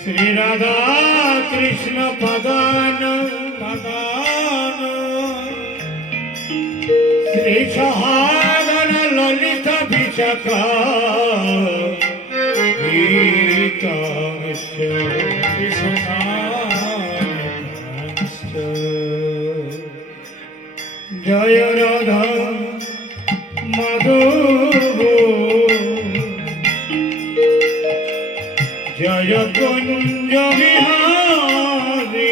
श्री राधा कृष्ण पदान श्री सहागन ललित विचका जय राधा माधव जय कुंज विहारी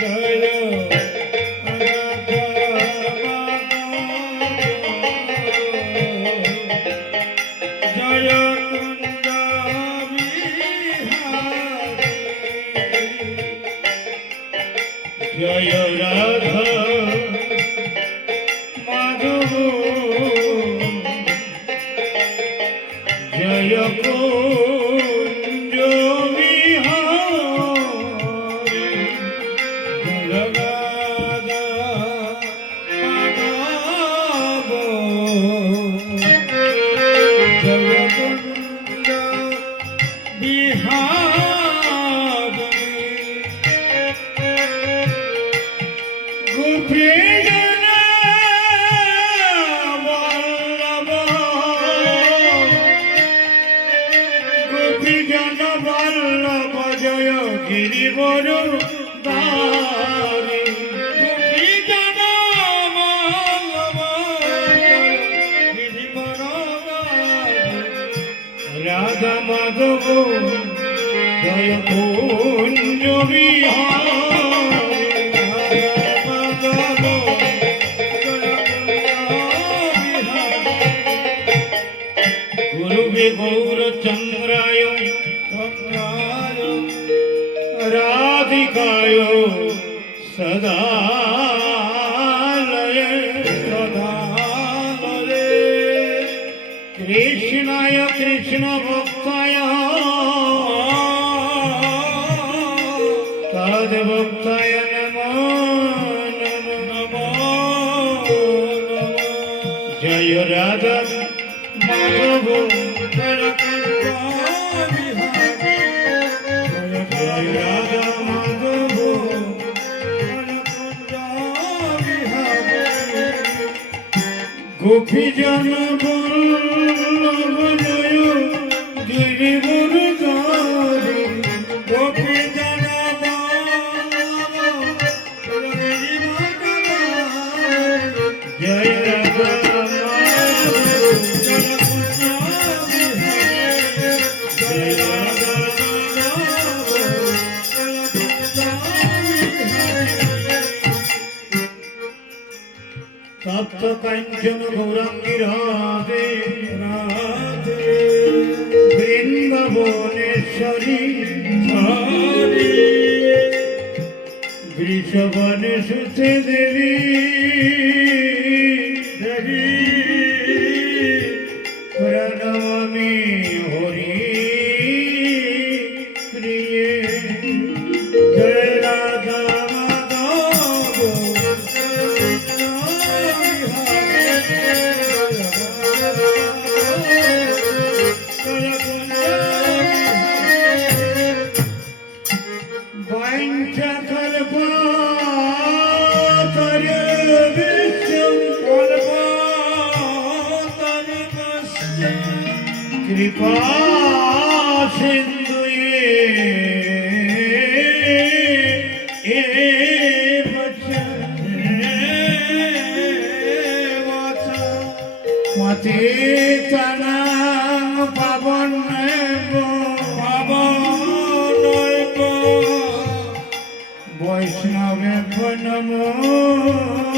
जय जय कुंज विहारी जय राधा माधव जय कुंज विहारी जय राधा माधव जय कुंज विहारी गोपीजन वल्लभ জন বল্লভ জয় গিরিবর দারি গোপী জন বল্লভ গিরিবর দারি রাধা মাধব জয় কুঞ্জ বিহারী রাধা মাধব গুরুবে গৌরচন্দ্রায় রাধিকায় সদালয় সদালয়ে কৃষ্ণায় কৃষ্ণ ভক্তায় তদ ভক্তায় নমো নমো জয় রাধা মাধব জয় রাধা মাধব গোপী জন বল্লভ জয় গিরিবর দারি গোপী জন বল্লভ গিরিবর দারি জয় রাধা তপ্ত কাঞ্চন গৌরাঙ্গী রাধে রাধে বৃন্দাবনেশ্বরী হরি বৃষবন সুতে দেবী দেবী প্রণমামি হরি প্রিয়ে জয় রাধা মাধব कृपा सिंधु मते तना पावन वैष्णव नमो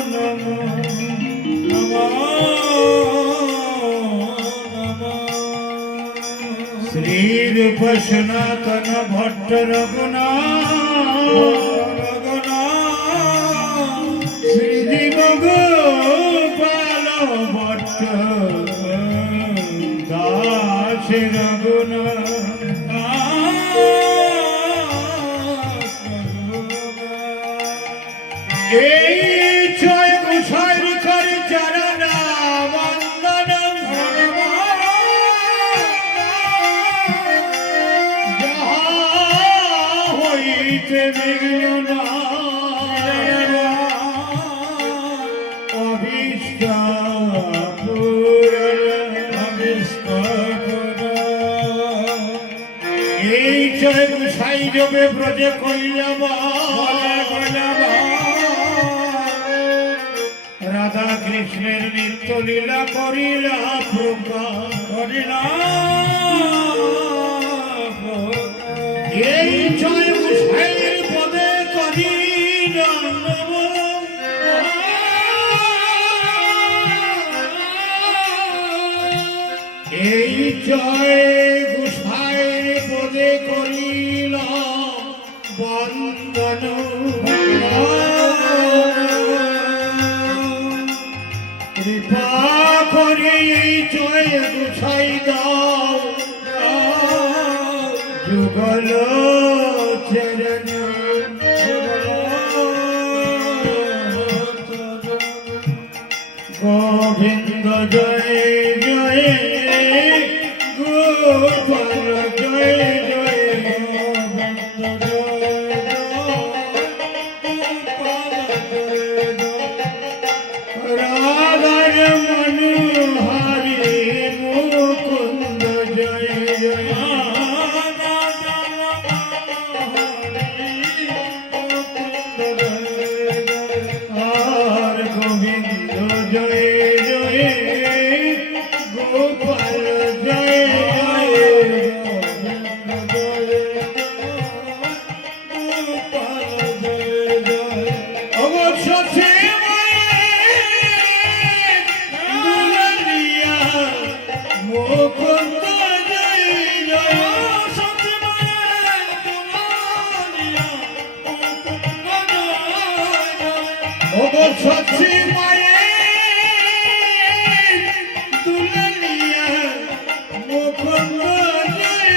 नमो नमो श्री रूप सनातन भट्ट रघुनाथ श्री जीव गोपाल भट्ट दास रघुनाथ जय गोसाईर कर चरण वंदन হইতে বিঘ্ন না অভীষ্ট এই জয় গোসাই জবে ব্রজে কইলাম রাধা কৃষ্ণের নিত্য লীলা করিলা প্রকাশ করিলা এই জয় গোসাইর পদে করিলা এই জয় গোসাইর পদে করিলা বন্দন কৃপা করি জয় গোসাই দাও যুগল চরণ গোবিন্দ জয় জয় গোপাল জয় জয় গোবিন্দ রাধার মনোহারি মুকুন্দ জয় জয় মুকুন্দ জয় জয় সচি মায়ের দুলালিয়া মুকুন্দ জয় জয় ওগো সচি মায়ের দুলালিয়া মুকুন্দ জয়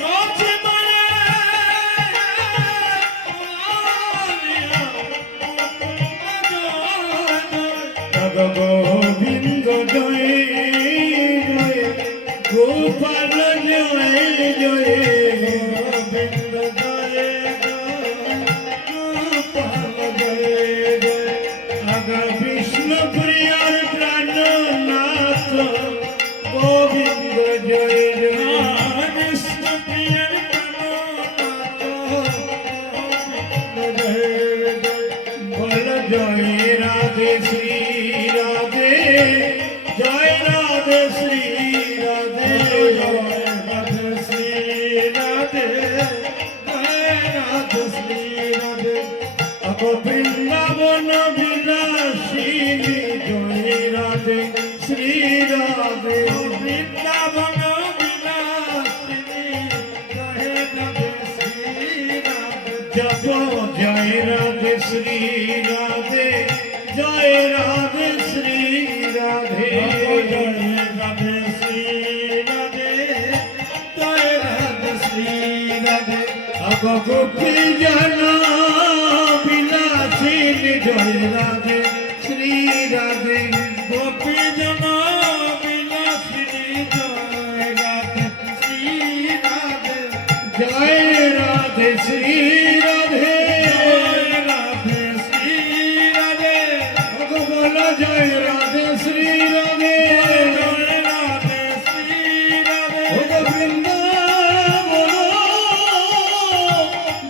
সচি মায়ের দুলালিয়া মুকুন্দ জয় জয় গোবিন্দ জয় জয় গোপাল জয় জয় গোবিন্দ জয় জয় গোপাল জয় জয় আগা কৃষ্ণ প্রিয়ার প্রাণনাথ গোবিন্দ জয় জয় কৃষ্ণ প্রিয়র প্রাণনাথ গোবিন্দ জয় জয় বল জয় রাধে শ্রী রাধে জয় রাধে শ্রী রাধে জয় রাধে শ্রী রাধে জয় রাধে শ্রী রাধে অগ বৃন্দাবন বিলাসিনী জয় রাধে শ্রী রাধে বৃন্দাবন বিলাসিনী জয় রাধে শ্রী রাধে জপ জয় রাধে শ্রী রাধে জয় রাধে শ্রী রাধে জয় রাধে শ্রী রাধে জয় রাধে শ্রী রাধে অগ গোপী জানা বিলাসিনী জয় রাধে শ্রী রাধে গোপী জন বিলাসিনী জয় রাধে শ্রী রাধে জয় রাধে শ্রী রাধে জয় রাধে শ্রী রাধে অগ বল জয় রাধে শ্রী রাধে জয় রাধে শ্রী রাধে অগ বৃন্দাবন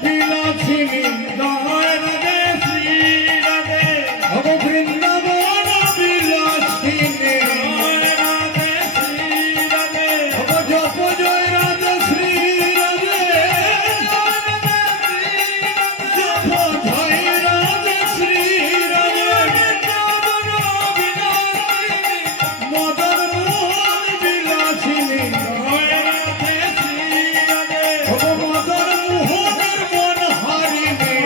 বিলাসিনী জয় রাধে শ্রী রাধে অগ বৃন্দাবন বিলাসিনী জয় রাধে শ্রী রাধে অগ জপ জয় রাধে শ্রী রাধে জপ জয় রাধে শ্রী রাধে মদন মোহন বিলাসিনী অগ মদন মোহনের মন হারিনি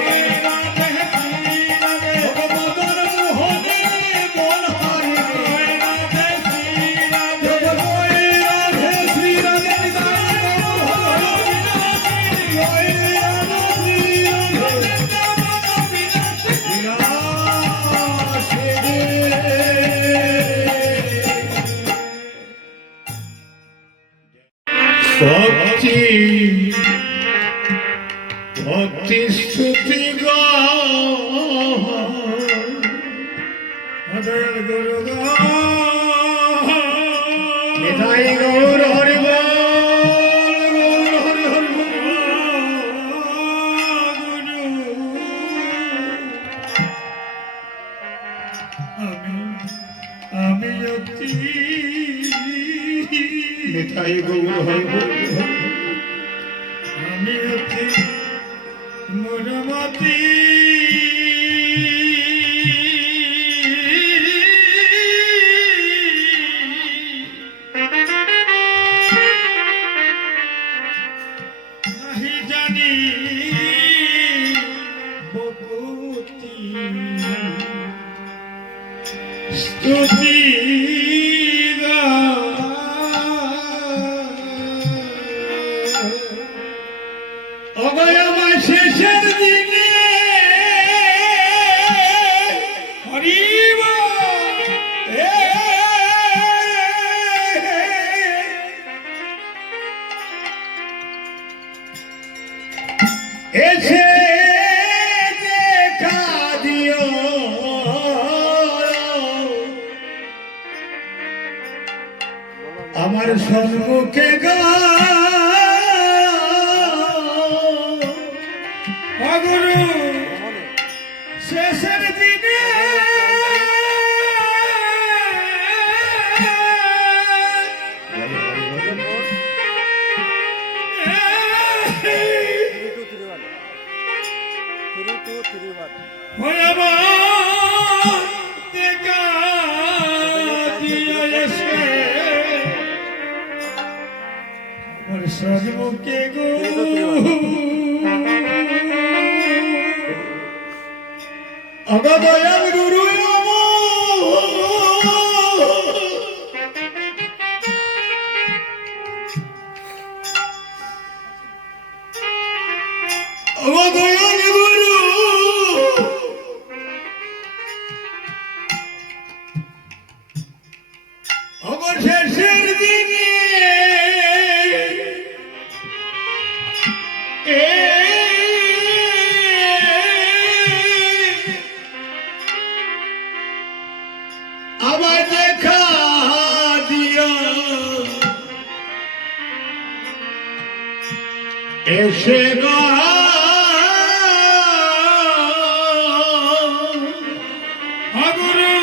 অগ মদন মোহনের মন হারিনি জপ জয় রাধে শ্রী রাধে জয় রাধে শ্রী রাধে ভক্তি ভক্তি স্তুতি নিতাই গৌর হরি বল গৌর হরি হরি আমি অতি নিতাই গৌর হরি বল আমি অতি মনমতি নাহি জানি বকুতি স্তুতি অভয় আমার শেষের দিনে হরিব এসে দেখা দিও আমার সম্মুখে গা অগুরু শেষের দিনে ভয়াবহ দেখা দিও এসে সন্মুখে গো অগদয়াল গুরু অগদয়াল গুরু অবশেষের দিনে আবার দেখা দিয়া এসে গো গুরু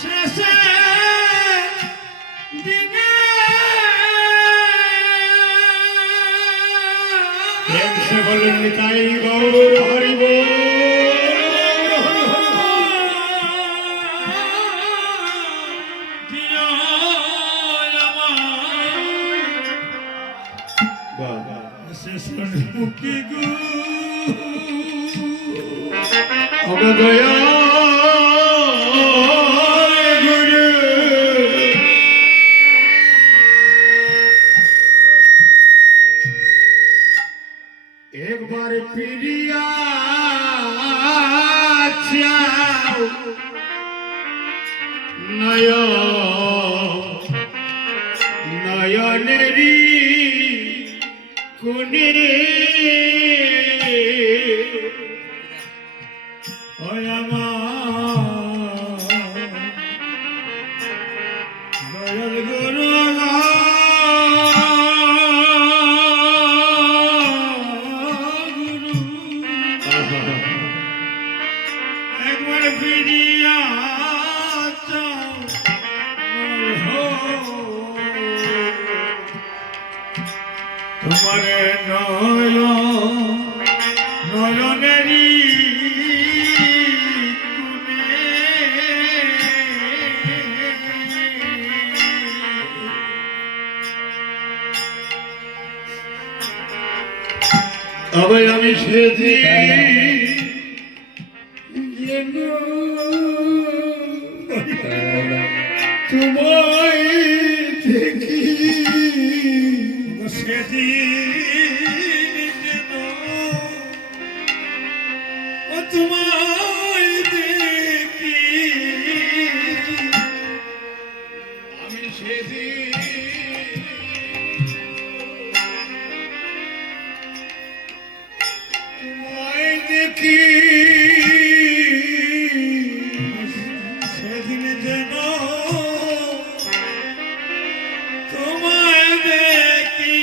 শেষে দিনে এসে বলেন তাই গৌর হরিব সন্মুখে গো অগদয়াল গুরু একবার ফিরিয়া চাও নয়নেরি কোনে ওই আমার দয়াল গুরু একবার ফিরিয়া চাও তোমার নয়নেরি তবে আমি সেদিন যেন তোমায় দেখি সেদিন যেন তোমায় দেখি আমি সেদিন তোমায় দেখি সেদিন যেন তোমায় দেখি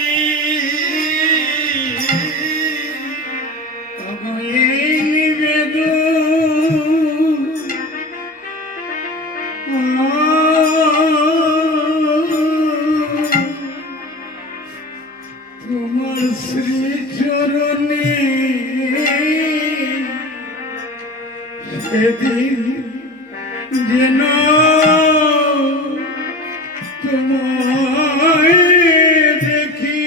তোমার শ্রী চরণে সেদিন যেন তোমায় দেখি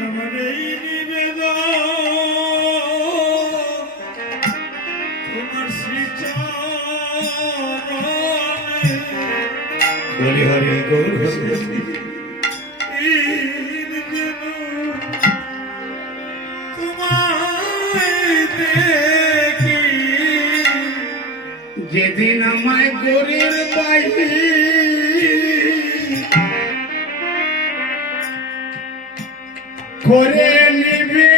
আমার এই নিবেদন তোমার শ্রীচরণে বলি হরি গৌর যেদিন আমায় গোরের বাইরে করে নিবে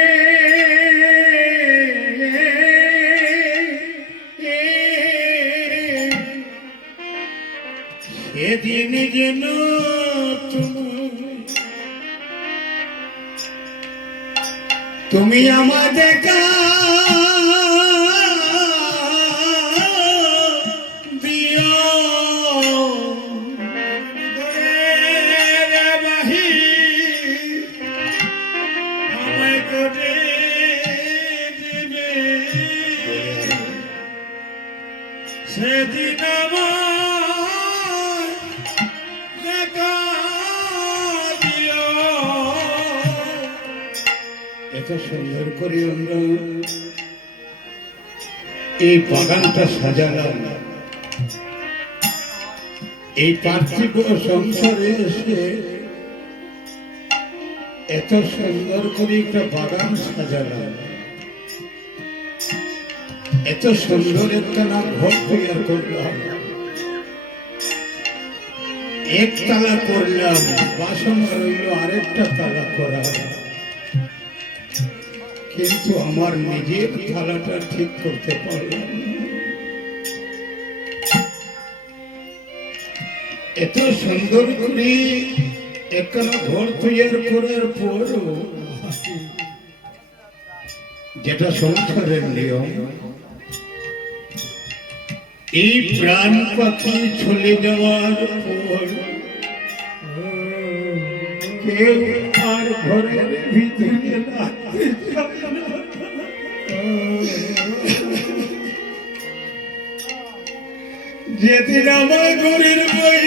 সেদিন যেন তুমি আমার দেখা সেদিন আমার দেখা দিও কত সুন্দর করে আমরা এই বাগানটা সাজালাম। এই পার্থিব সংসারে এসে এত সুন্দর করে একটা বাগান সাজালাম, এত সুন্দর একটা না ঘর তৈরি করলাম, এক তালা করলাম, বাসনা রইল আরেকটা তালা করা, কিন্তু আমার নিজের তালাটা ঠিক করতে পারলাম না। এত সুন্দর করে একখানা ঘর তৈরি করার পরও যেটা সংসারের নিয়ম, এই প্রাণ পাখি চলে যাওয়ার পর কেউ আর ঘরের ভিতরে রাখতে চায় না। যেদিন আমার ঘরের বই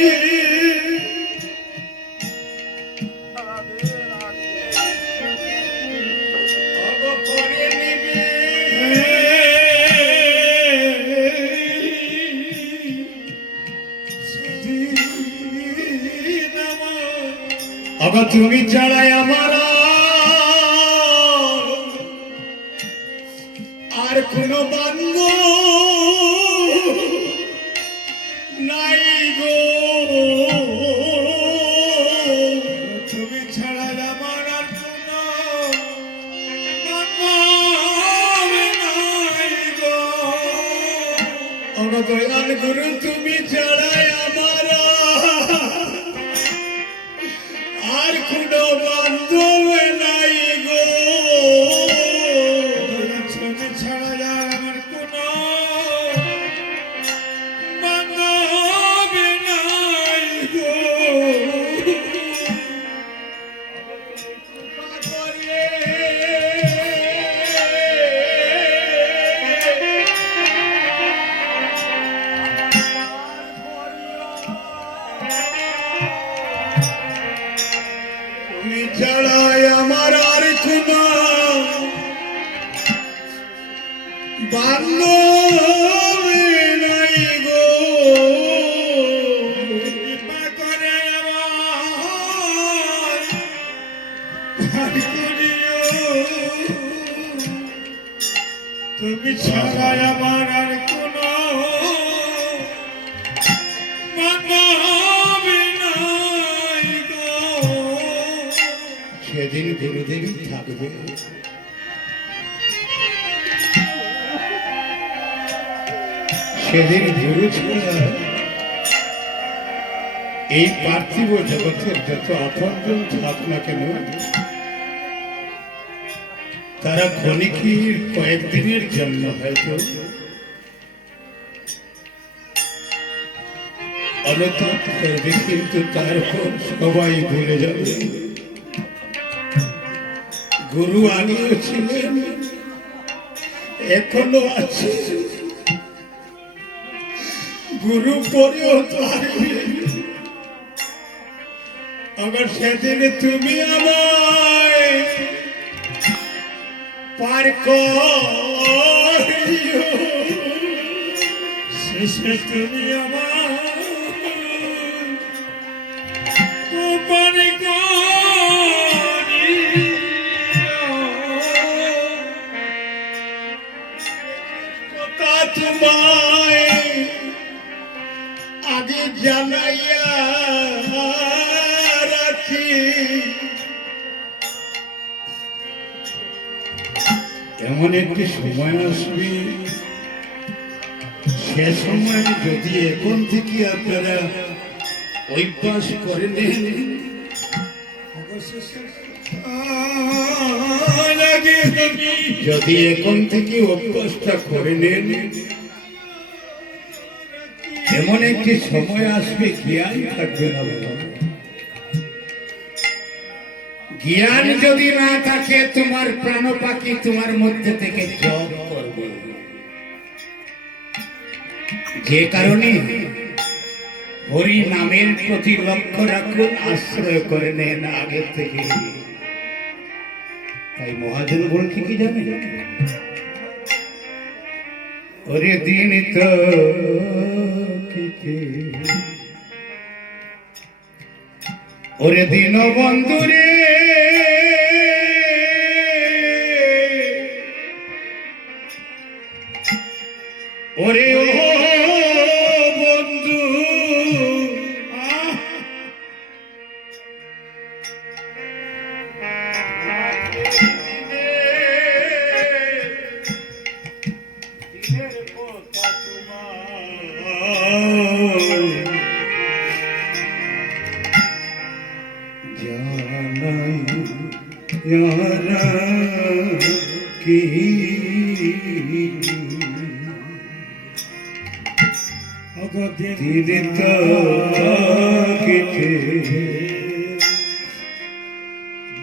আবার তুমি ছাড়াই আমার আর কোনো বান্ধব নাই গো, তুমি ছাড়া আমার আর কোনো বান্ধব নাই গো। আমার দয়াল গুরু তুমি ছাড়াই আমার আর কোনো বান্ধব নাই গো, তুমি ছাড়া আমার কোনো বান্ধব নাই গো। তুমি ছাড়াই আমার আর কোনো বান্ধব নাই গো, কৃপা করে আমার করিও, তুমি ছাড়াই আমার আর কোনো বান্ধব নাই গো। সেদিন গুরুদেব থাকবে, সেদিন গুরু ছাড়া এই পার্থিব জগতের যত আপনজন থাক না কেন, তারা ক্ষণিকের কয়েকদিনের জন্য হয়তো অনুতাপ করবে, কিন্তু তারপর সবাই ভুলে যাবে। গুরু আগেও ছিলেন, এখনো আছে, গুরু পরেও থাকবে। আবার সেদিন তুমি আমায় পার করিও, শেষে তুমি আমার পার কথা তোমায় আগে জানাইয়া রাখি, এমন একটি সময় আসবে, সে সময় যদি এখন থেকে আপনারা অভ্যাস করে নেন, যদি এখন থেকে অভ্যাসটা করে নেন, এমন একটি সময় আসবে জ্ঞান থাকবে না। জ্ঞান যদি না থাকে, তোমার প্রাণ পাখি তোমার মধ্যে থেকে জপ করবে। যে কারণে হরি নামের প্রতি লক্ষ্য রাখুন, আশ্রয় করে নেন আগে থেকে, তাই মহাজন বলছি কি জানে, ওরে দিন তো ওরে দিন বন্ধুরে ওরে ও বন্ধু কি দিন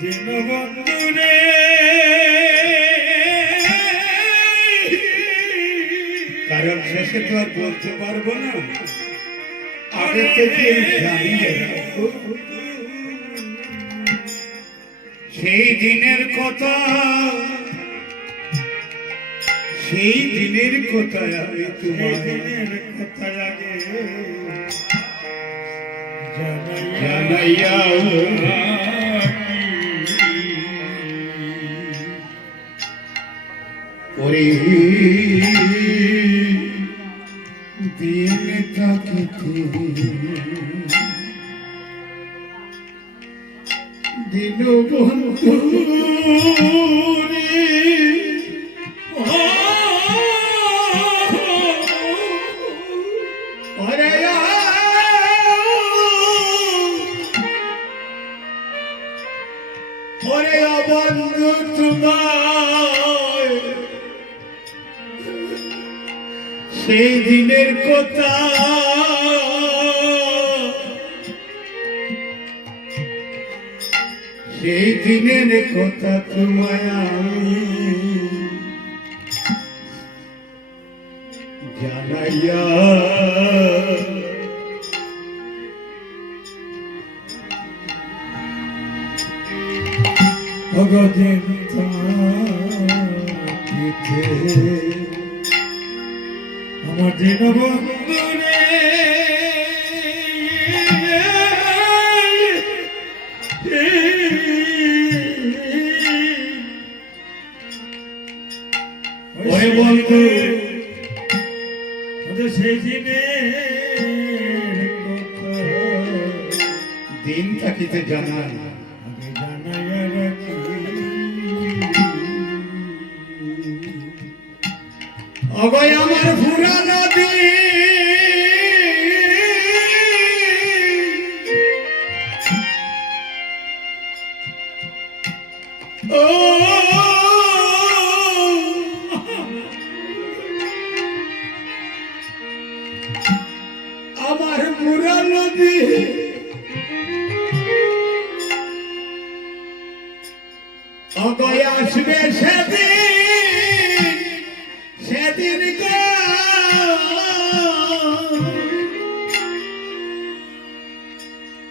দীনবন্ধুরে কারণ শেষে তো আর বলতে পারবো না, আগে থেকে জানিয়ে রাখবো। সেই দিনের কথা, সেই দিনের কথা আমি তোমায় জানাইয়া ওরে দিন থাকিতে দিন বন্ধু রে ওরে ওরে বন্ধু তোমার সেই দিনের কথা সেই দিনের কথা তোমায় আমি জানাইয়া ভগদিন আমার দিন বন্ধুরে ওরে বন্ধু সেই দিনে দিন থাকিতে জানান জানাইয়া রাখি অগয় আমার ভুরা নদী ও আমার ভুরা নদী অগয় আসবে সেদিন সেদিন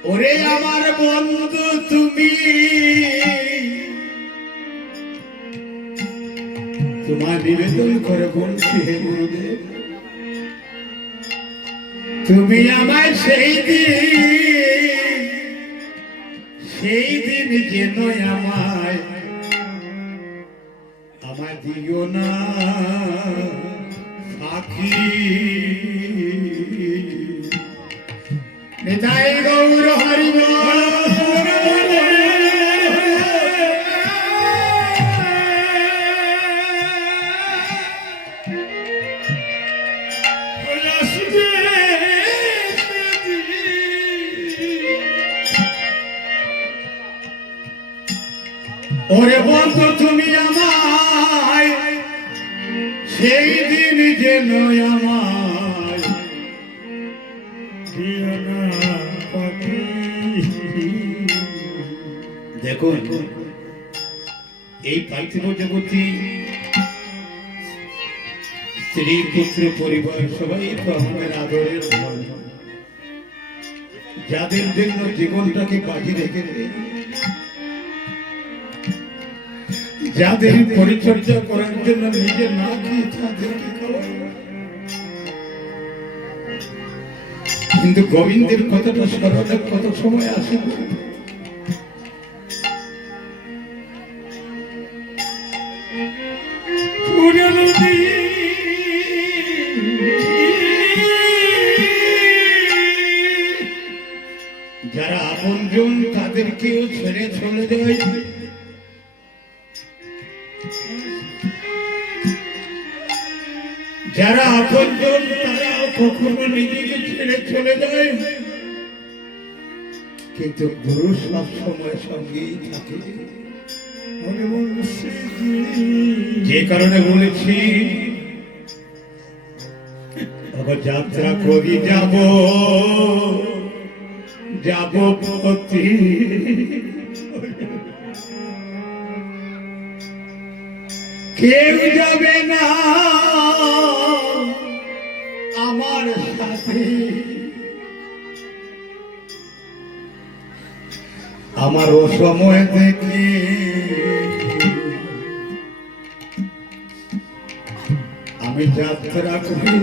ওরে আমার বন্ধু তুমি তোমার নিবেদন করে বলছি হে গুরুদেব, তুমি আমার সেই দিন যেন আমায় আমায় দিও না সাক্ষী। নিতাই গৌর হরি ওরে বন্ধু তুমি আমায় সেই দিন যেন আমায় দেখুন এই পার্থিব জগৎটি স্ত্রী পুত্র পরিবার সবাই তো আমাদের আদরের ধন, যাদের জন্য জীবনটাকে বাজি রেখেছে যাদের পরিচর্যা করার জন্য নিজে না খেয়ে তাদেরকে খাওয়াই। কিন্তু গোবিন্দের কথাটা স্মরণের কত সময় আসে না। যারা আপনজন তাদেরকেও ছেড়ে চলে যায়, যারা আপনজন তারা কখনো নিজেকে ছেড়ে চলে যায়, কিন্তু গুরু সব সময় সঙ্গেই থাকে। যে কারণে বলেছি যাত্রা করি যাব যাব পতি, কেউ যাবে না আমার সাথে। আমার ও সময় দেখে আমি যাত্রা করি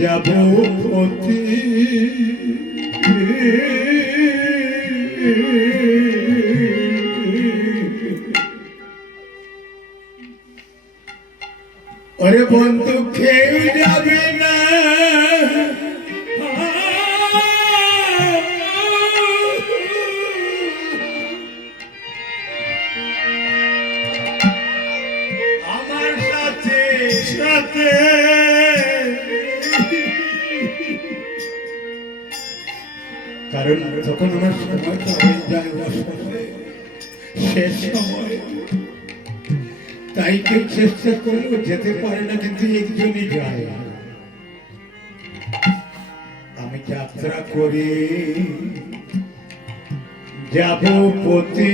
যাব পতি। ওরে বন্ধু কেউ যাবে না আমার সাথে সাথে। কারণ তখন আমার সময়টা হয়ে যায় শেষ সময়। তাই কেউ চেষ্টা করলেও যেতে পারে না, কিন্তু একজনই যায়। আমি যাত্রা করি যাব পতি,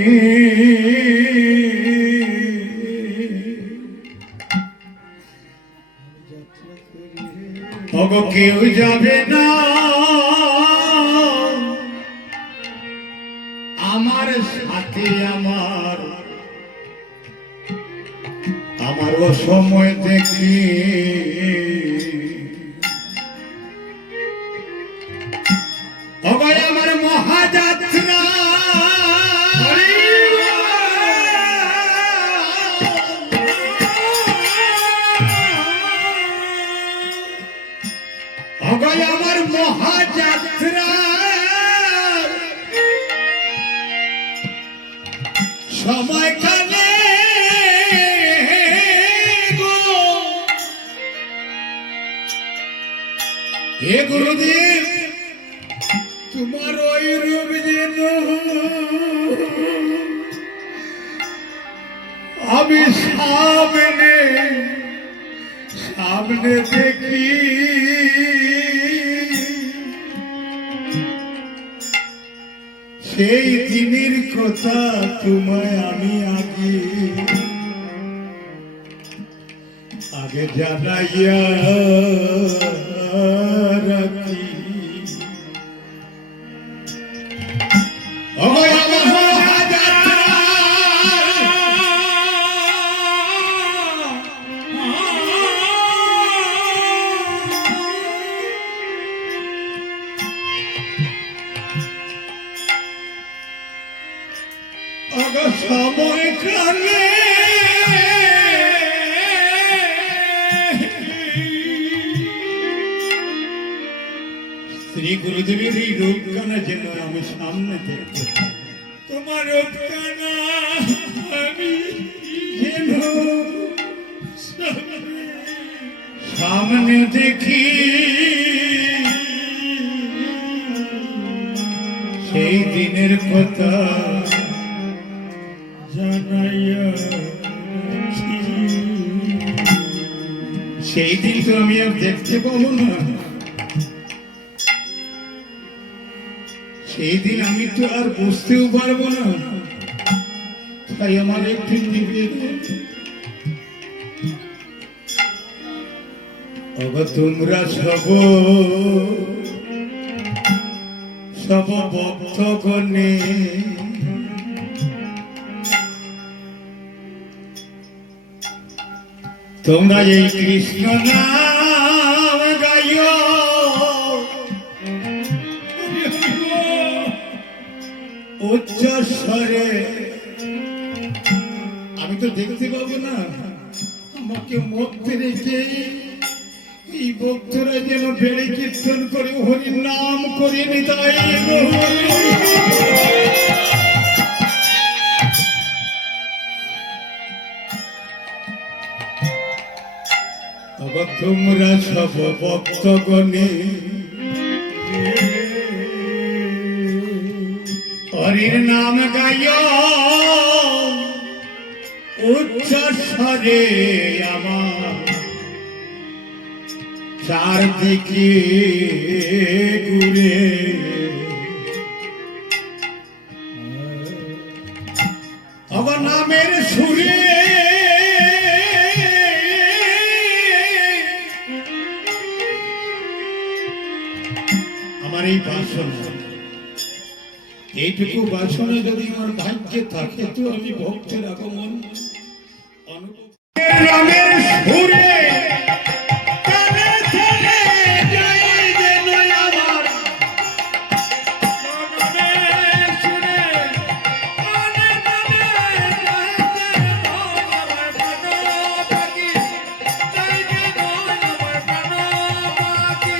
ওগো কেউ যাবে না আমার সাথে। আমার ও সময় দেখি অবয় আমার মহাযাত্রা অবয় আমার মহাযাত্রা সময় কালে হে গুরুদেব তোমার ওই রূপ যেন আমি সামনে সামনে দেখি। সেই দিনের কথা তোমায় আমি আগে জানাইয়া রাখি। সময় কালে শ্রী গুরুদেবের এই রূপখানা যেন আমি সামনে দেখতে পাই। তোমার রূপখানা আমি যেন সামনে দেখি। সেই দিনের কথা জানাইয়া সেই দিন তো আমি আর দেখতে পাবো না। সেই দিন আমি তো আর বুঝতেও পারবো না। তাই আমার একটু তোমরা সব ভক্তগণে তোমরা এই কৃষ্ণ নাম গাইও, উচ্চ স্বরে। আমি তো দেখতে পাবো না, আমাকে মধ্যে রেখে এই ভক্তরা যেন বেড়ে কীর্তন করে হরি নাম করে নিতাই। তোমরা সব ভক্তগণে হরির নাম গাইও, উচ্চ স্বরে আমার চারদিকে ঘুরে। আমার নামের সুরে আমার এই বাসনা, এইটুকু বাসনা যদি আমার ভাগ্যে থাকে তো আমি ভক্তের আগমন অনুভব নামের সুরে তালে তালে যাই যেন আমার নামের সুরে তালে তালে যাই যেন আমার প্রাণ পাখি, যাই যেন আমার প্রাণ পাখি।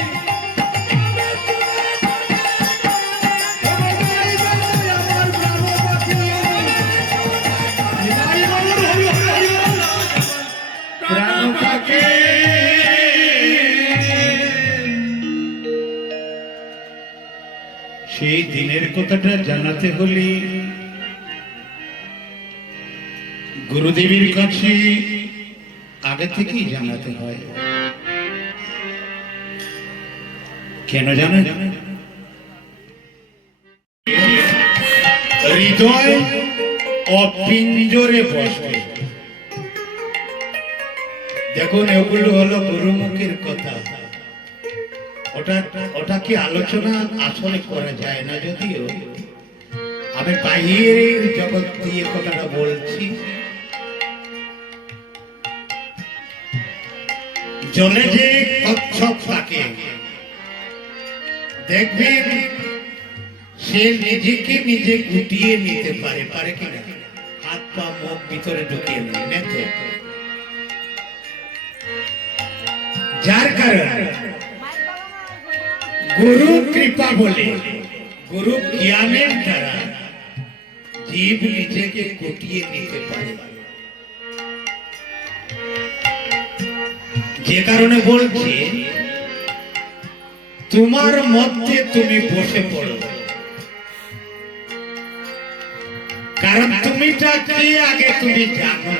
সেই দিনের কথাটা জানাতে হলে গুরুদেবের কাছে আগে থেকেই জানাতে হয়। কেন জানেন? হৃদয় অপিঞ্জরে বসে। দেখুন, এগুলো হলো গুরুমুখের কথা। ওটা কি আলোচনা আসলে করা যায় না, যদিও আমি বাহিরের জগৎ দিয়ে কথাটা বলছি। জলে যে কচ্ছপ থাকে দেখবেন সে নিজেকে নিজে গুটিয়ে নিতে পারে, পারে কিনা? হাত পা মুখ ভিতরে ঢুকিয়ে নেয় তো। যার কারণে গুরু কৃপা বলে, গুরু জ্ঞানের দ্বারা জীব নিজেকে গুটিয়ে নিতে পারে। যে কারণে বলছি, তোমার মধ্যে তুমি বসে পড়ো, কারণ তুমিটা কি আগে তুমি জানো।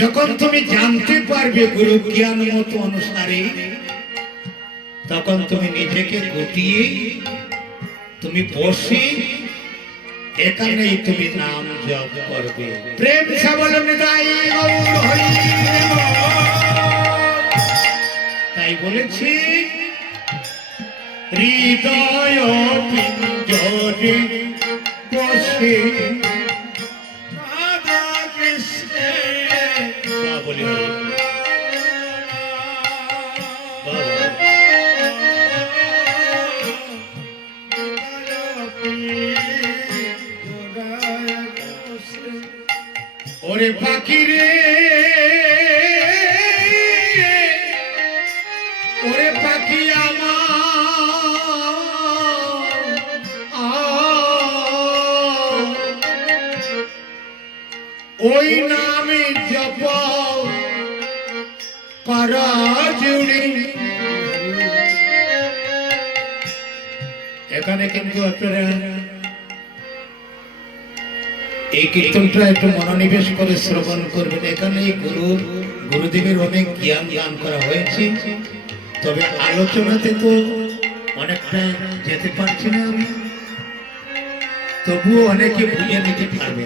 যখন তুমি জানতে পারবে গুরু জ্ঞান মতো অনুসারে, তখন তুমি নিজেকে গুটিয়ে তুমি বসে এখানেই তুমি নাম জপ করবে। প্রেম সাবলম্বী তাই বলেছি, হৃদয় পিঞ্জরে বসে রাধা কৃষ্ণের বলে ওরে পাখি রে, ওরে পাখি ওই নামে জপ করা জুড়ি। এখানে কিন্তু আপনারা এই কীর্তনটা একটু মনোনিবেশ করে শ্রবণ করবেন। এখানে গুরুদেবের অনেক জ্ঞান দান করা হয়েছে, তবে আলোচনাতে তো অনেকটা যেতে পারছি না আমি, তবুও অনেকে বুঝে নিতে পারবে।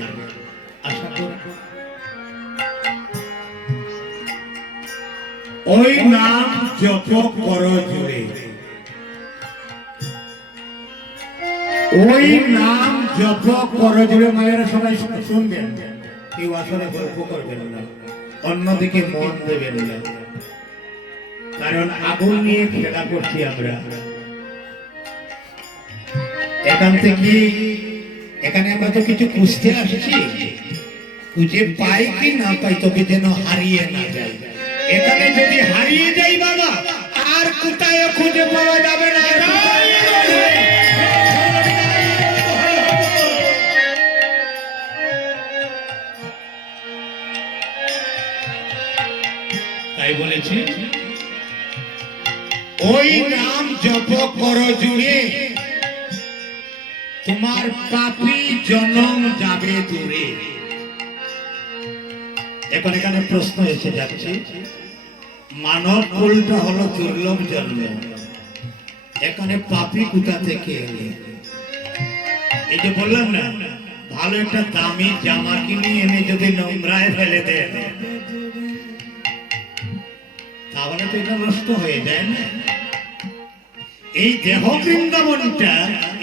আশা করি ওই নাম জপ করো জুড়ে, ওই নাম জপ করো জুড়ে। মায়েরা সবাই শুনবেন, কেউ আসলে গল্প করবেন না, অন্যদিকে মন দেবেন না, কারণ আগুন নিয়ে খেলা করছি আমরা। এখান থেকে এখানে আমরা তো কিছু খুঁজতে আসছি, খুঁজে পাই কি না পাই, তবে যেন হারিয়ে না যায়। এখানে যদি হারিয়ে যাই বাবা, আর কোথায় খুঁজে পাওয়া যাবে না। তাই বলেছি, ওই নাম জপ করো জুড়ে, তোমার পাপী জনম যাবে দূরে। এখন এখানে প্রশ্ন এসে যাচ্ছে, মানব কুলটা হলো দুর্লভ জন্ম, এখানে পাপী কোথা থেকে এলে? এই যে বললাম না, ভালো একটা দামি জামা কিনে এনে যদি নোংরায় ফেলে দেয়, তাহলে তো এটা নষ্ট হয়ে যায় না। এই দেহ বৃন্দাবনটা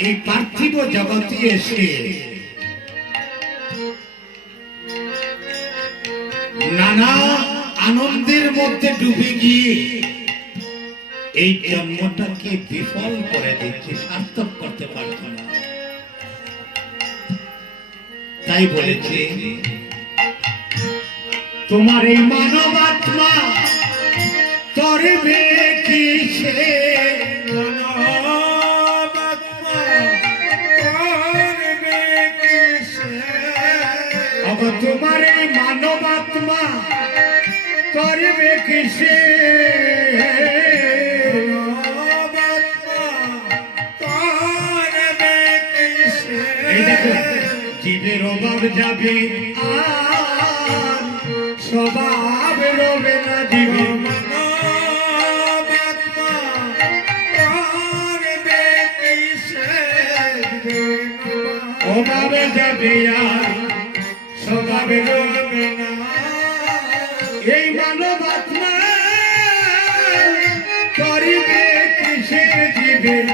এই পার্থিব জগতে এসে নানা আনন্দের মধ্যে ডুবে গিয়ে এই জন্মটাকে বিফল করে দিচ্ছে, সার্থক করতে পারছে না। তাই বলেছে, তোমার এই মানব আত্মা করবে কিসে, তোমার এই মানব আত্মা করবে কিসে, জীবের অভাব যাবে আর স্বভাব রবে না, জীবে অভাবে যাবে আর স্বভাবে রবে না। এই মানব আত্মা করিবে কিসে, জীবের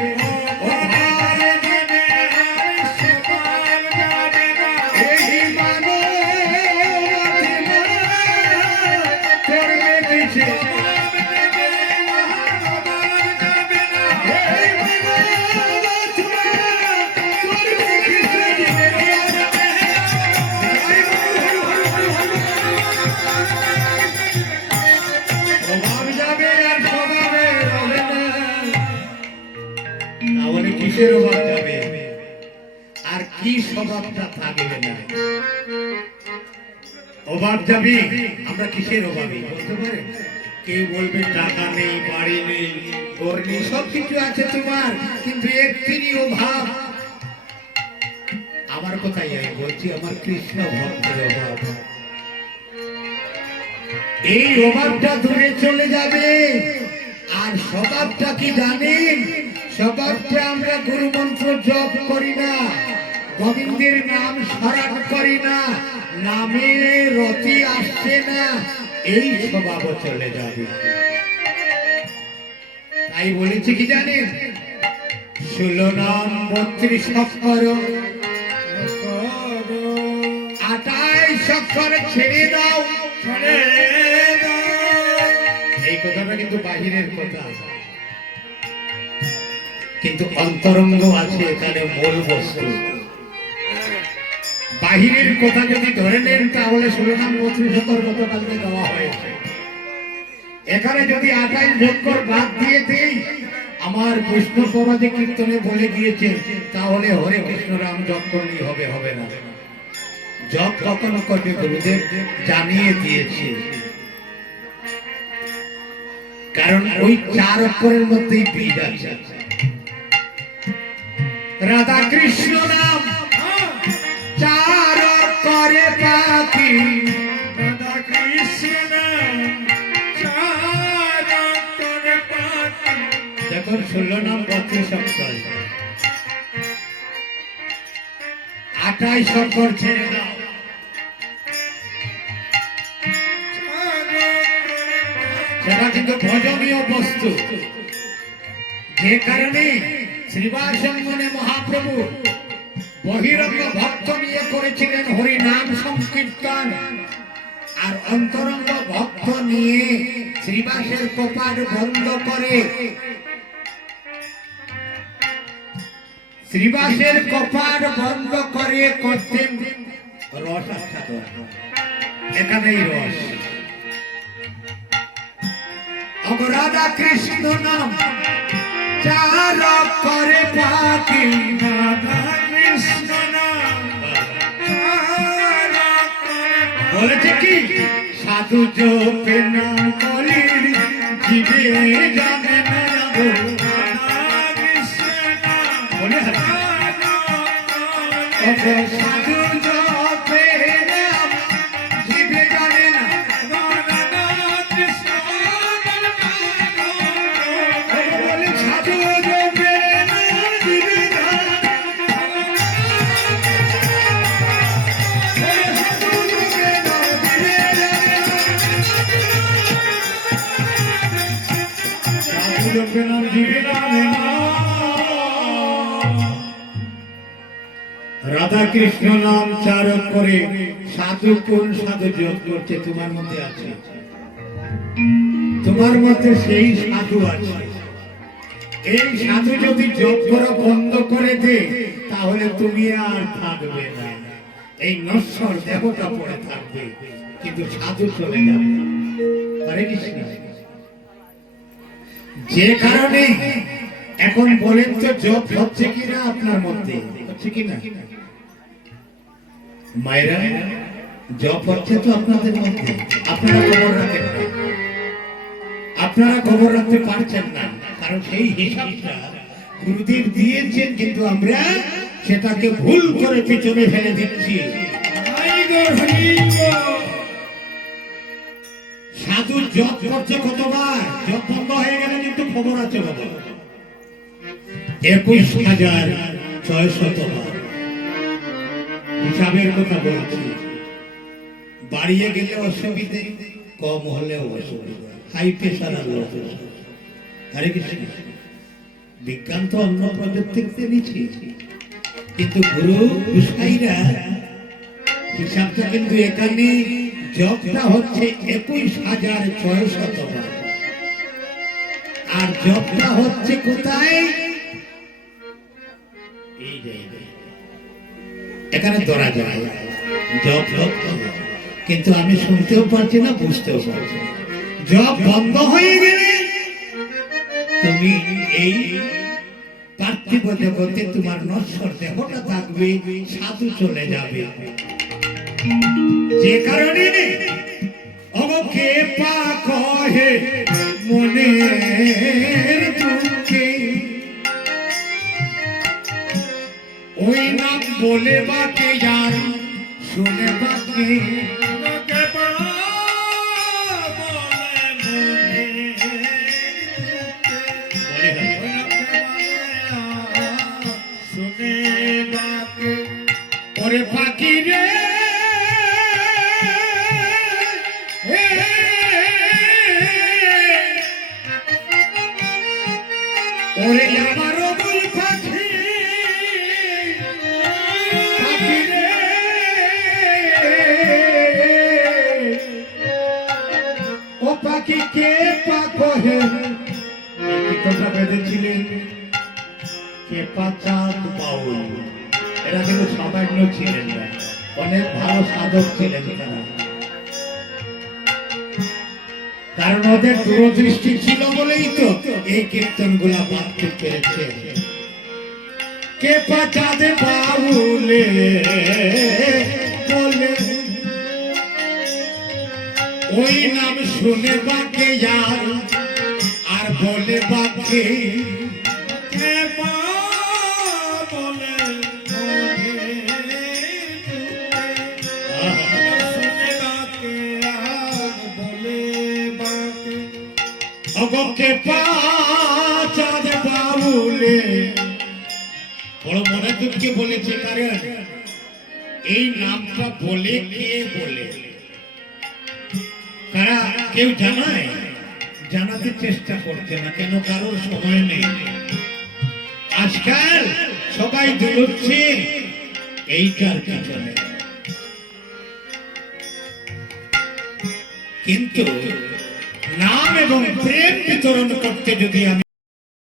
অভাব যাবে আর স্বভাব যাবে না। এই মানব আত্মা করবে কিসে, কিসের অভাব যাবে আর কি স্বভাবটা থাকবে না? অভাব যাবে, আমরা কিসের অভাবে বলতে পারেন? কেউ বলবে টাকা নেই, বাড়ি নেই, ঘর নেই, সবকিছু আছে তোমার, কিন্তু একটিরই অভাব। আমার কথাই আমি বলছি, আমার কৃষ্ণ ভক্তের অভাব। এই অভাবটা দূরে চলে যাবে। আর স্বভাবটা কি জানেন? স্বভাবটা আমরা গুরু মন্ত্র জপ করি না, গোবিন্দের নাম স্মরণ করি না, নামে রতি আসছে না, এই স্বভাব চলে যাবে। তাই বলেছি কি জানেন? 16 নাম 32 অক্ষর, 28 অক্ষর ছেড়ে দাও। এই কথাটা কিন্তু বাহিরের কথা, কিন্তু অন্তরঙ্গ আছে এখানে মূল বস্তু। বাহিরের কথা যদি ধরে নেন তাহলে 16 নাম 32 অক্ষর গতকালকে দেওয়া হয়েছে। এখানে যদি 28 অক্ষর বাদ দিয়ে দেই, আমার বৈষ্ণব প্রবাদী কীর্তনে বলে গিয়েছেন, তাহলে হরে কৃষ্ণ রাম জপ করলেই হবে, হবে না। জপ কখনো করবে গুরুদেব জানিয়ে দিয়েছে, কারণ ওই 4 অক্ষরের মধ্যেই বীজ আছে। রাধা কৃষ্ণ নাম 4 অক্ষরে পাখি, রাধা কৃষ্ণ নাম 4 অক্ষরে পাখি। দেখুন 16 নাম 32 অক্ষর, 28 অক্ষর ছেড়ে দাও। সেটা কিন্তু ভজনীয় বস্তু, যে কারণে শ্রীবাসঙ্গনে মহাপ্রভু বহিরঙ্গ ভক্ত নিয়ে করেছিলেন হরিনাম সংকীর্তন, আর অন্তরঙ্গ ভক্ত নিয়ে শ্রীবাসের কপাট বন্ধ করে শ্রীবাসের কপাট বন্ধ করে করতেন রস আস্বাদন। এখানেই রস। রাধা কৃষ্ণ নাম চার করে পাখি, রাধা কৃষ্ণ নাম চার করে বলেছে কি সাধু জপে না কলির জীবে জানে না গো। রাধা কৃষ্ণ নাম বলে সাধু জপে না জীবে জানে না, রাধা কৃষ্ণ বলে সাধু জপে না জীবে জানে না, বলে সাধু জপে না জীবে জানে না, সাধু জপে না জীবে জানে না। রাধা কৃষ্ণ নাম চারক করে সাধু কোন সাধু যোগ করছে তোমার মধ্যে আছে, তোমার মধ্যে সেই সাধু আছে। এই সাধু যদি যোগ করা বন্ধ করে দে তাহলে তুমি আর থাকবে না, এই নশ্বর দেহটা পড়ে থাকবে, কিন্তু সাধু চলে যাবে। হরে কৃষ্ণ। যে কারণে এখন বলেন তো যোগ হচ্ছে কিনা আপনার মধ্যে, হচ্ছে কিনা মায়েরা? জব হচ্ছে তো আপনাদের মধ্যে, আপনারা খবর রাখেন না, আপনারা খবর রাখতে পারছেন না, কারণ সেই হিসাবটা গুরুদেব দিয়েছেন, কিন্তু আমরা সেটাকে ভুল করে পিছনে ফেলে দিচ্ছি। সাধু জব করছে কতবার, জব বন্ধ হয়ে গেলে কিন্তু খবর আছে বাবা, 21,600 বার। হিসাবের কথা বলছি, বাড়িয়ে গেলে অসুবিধে, কম হলেও অসুবিধা, হাই প্রেশার আর লো প্রেশার। হরে কৃষ্ণ। বিজ্ঞান তো অন্য প্রযুক্তিতে নিচ্ছে, কিন্তু গুরু গুসাইরা হিসাবটা কিন্তু এখানে জবটা হচ্ছে 21,600 বার, আর জবটা হচ্ছে কোথায়? এই জায়গায় এখানে ধরা যায় জব হচ্ছে, কিন্তু আমি শুনতেও পারছি না, বুঝতেও পারছি না। জব বন্ধ হয়ে গেলে তুমি এই পার্থিব জগতে তোমার নশ্বর দেহটা থাকবে, সাধু চলে যাবে। যে কারণে অবকে পা কহে মনের দুঃখে, ওই নাম বলে বাকে যার শুনে বাকে, লোকে পাড়া বলে শুনে বাকে ওরে পাখি রে ওরে আমার বল পাখি, পাখি রে ও পাখি কে পাখে, এই গীতটা বেঁধেছিলেন কেপা চাঁদ বাউল। এরা কিন্তু সামান্য ছিলেন না, অনেক ভালো সাধক ছিলেন তারা, কারণ ওদের দূরদৃষ্টি ছিল বলেই তো এই কীর্তন গুলা বাঁধতে পেরেছে। কেপা চাঁদ বাউলে বলে ওই নাম শুনে বাকে যার, আর বলে বাকে কে পা বলে শুনে বাকে আর বলে বাকে অগকে পা চাঁদ বাউলে। বড় মনে দুঃখে বলেছে, কারণ এই নামটা বলে কে বলে, কারা কেউ জানায়, জানাতে চেষ্টা করছে না, কেন? কারোর সময় নেই। আজকাল সবাই দৌড়চ্ছে এইটার পিছনে। কিন্তু নাম এবং প্রেম বিতরণ করতে যদি আমি